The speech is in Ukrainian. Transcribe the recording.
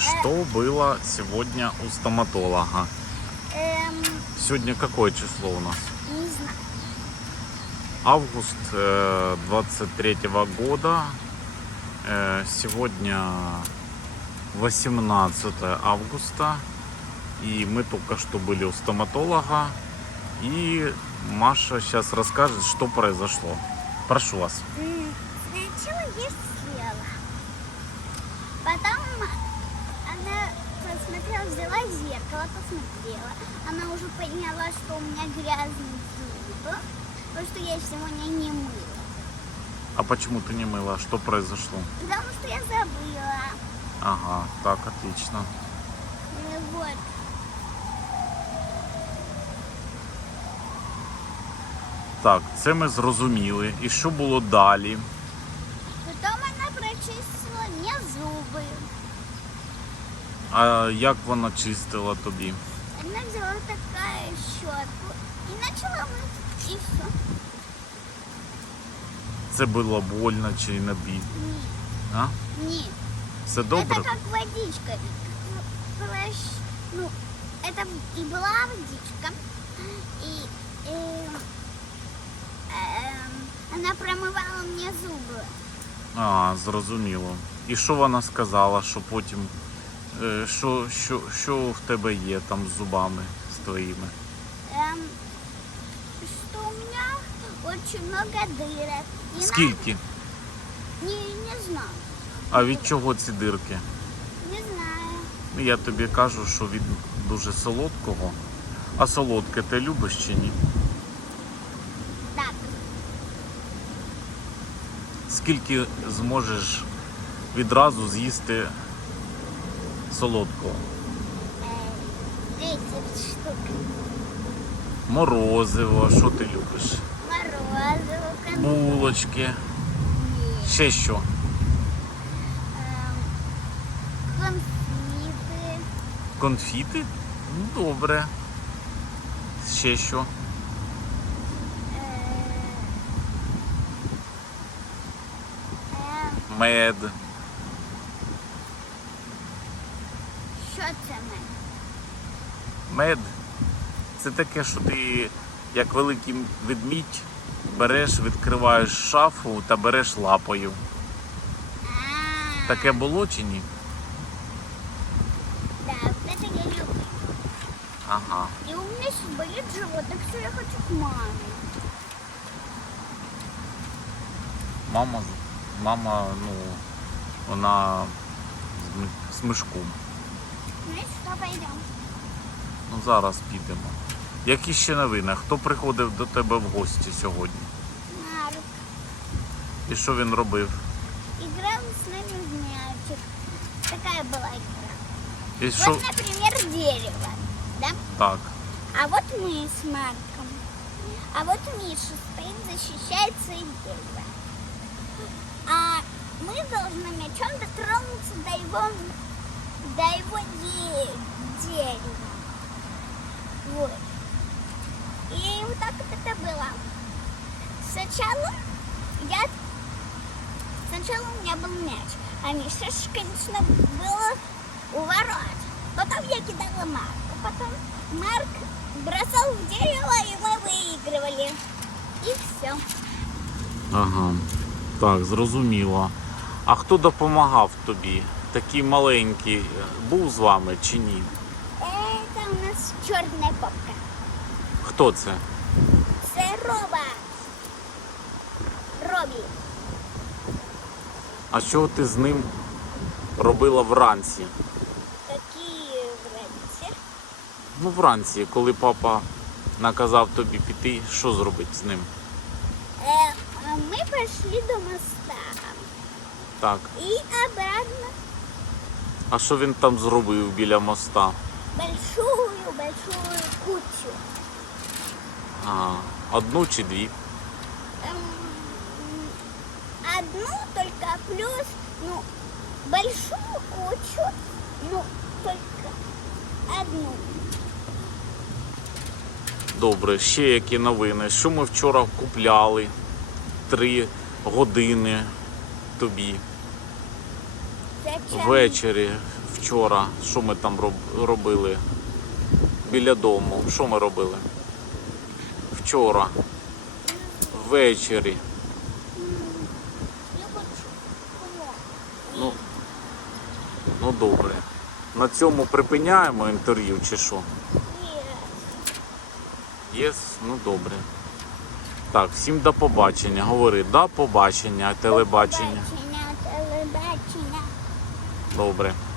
Что было сегодня у стоматолога? Эм, Сегодня какое число у нас? не знаю. Август э, 23 года. Э, Сегодня 18 августа. И мы только что были у стоматолога. И Маша сейчас расскажет, что произошло. Прошу вас. Сначала я посмотрела, взяла зеркало, посмотрела. Она уже поняла, что у меня грязные зубы, потому что я их сегодня не мыла. А почему ты не мыла? Что произошло? Потому что я забыла. Ага, так, отлично. Э, Вот. Так, це ми зрозуміли. І що було далі? А як вона чистила тобі? Она взяла такая щетку и начала мыть. И все. Це було больно чи не біль? Нет. А? Нет. Все добре? Это как водичка. Ну, была щ- ну, это и была водичка, и, эм, эм, она промывала мне зубы. А, зрозуміло. І що вона сказала, що потім. е, Що, що, що в тебе є там з зубами з твоїми? Эм, что у меня очень много дырок. И Скільки? на- Не, не знаю. А від чого ці дирки? Не знаю. Ну, Я тобі кажу, що від дуже солодкого. А солодке ти любиш чи ні? Так, Скільки зможеш відразу з'їсти солодкого? э, 10 штук. Морозиво, що ти любиш? Морозиво, конфеты. Булочки. Ще що? Эм, конфеты. Конфіти? Ну, добре. Ще що? Э, э, Мед. Це ми? Мед. Це таке, що ти, як великий ведмідь, береш, відкриваєш шафу та береш лапою. Таке було чи ні? Вот это я люблю. Ага. И у меня сейчас болит живот, так что я хочу к маме. Мама, мама, ну, вона з мишком Значит, что пойдем? Ну зараз підемо. Які ще новини? Хто приходив до тебе в гості сьогодні? Марк І що він робив? играл с нами в мячик. Такая была игра. І що Вот, например, дерево. Да? так. А вот мы с Марком. А вот Миша стоит, защищает свои дерево. А мы должны мячом дотронуться до его, до его де- дерева. Вот. И вот так вот это было. Сначала я... Сначала у меня был мяч, а Миша, ж, конечно, был у ворот. Потом я кидала Марку, потом Марк бросал в дерево, и мы выигрывали. И все. Ага. Так, зрозуміло. А хто допомагав тобі? Такий маленький е, був з вами чи ні? Это у нас черная попка. Хто це? Це робот. Робі. А що ти з ним робила вранці? Такі вранці. Ну, вранці, коли папа наказав тобі піти, що зробити з ним? Э, а мы пошли до моста. Так. И обратно А що він там зробив біля моста? большую-большую кучу. А, одну чи дві? Эм, одну только плюс, ну, большую кучу, ну, только одну. Добре, ще які новини. Що ми вчора купляли? Три години тобі. Ввечері, вчора, що ми там робили? Біля дому. Що ми робили? Вчора. Ввечері. Ну, ну добре. На цьому припиняємо інтерв'ю чи що? Ні. Єс, ну добре. Так, всім до побачення. Говори, до. Побачення, телебачення. Добре.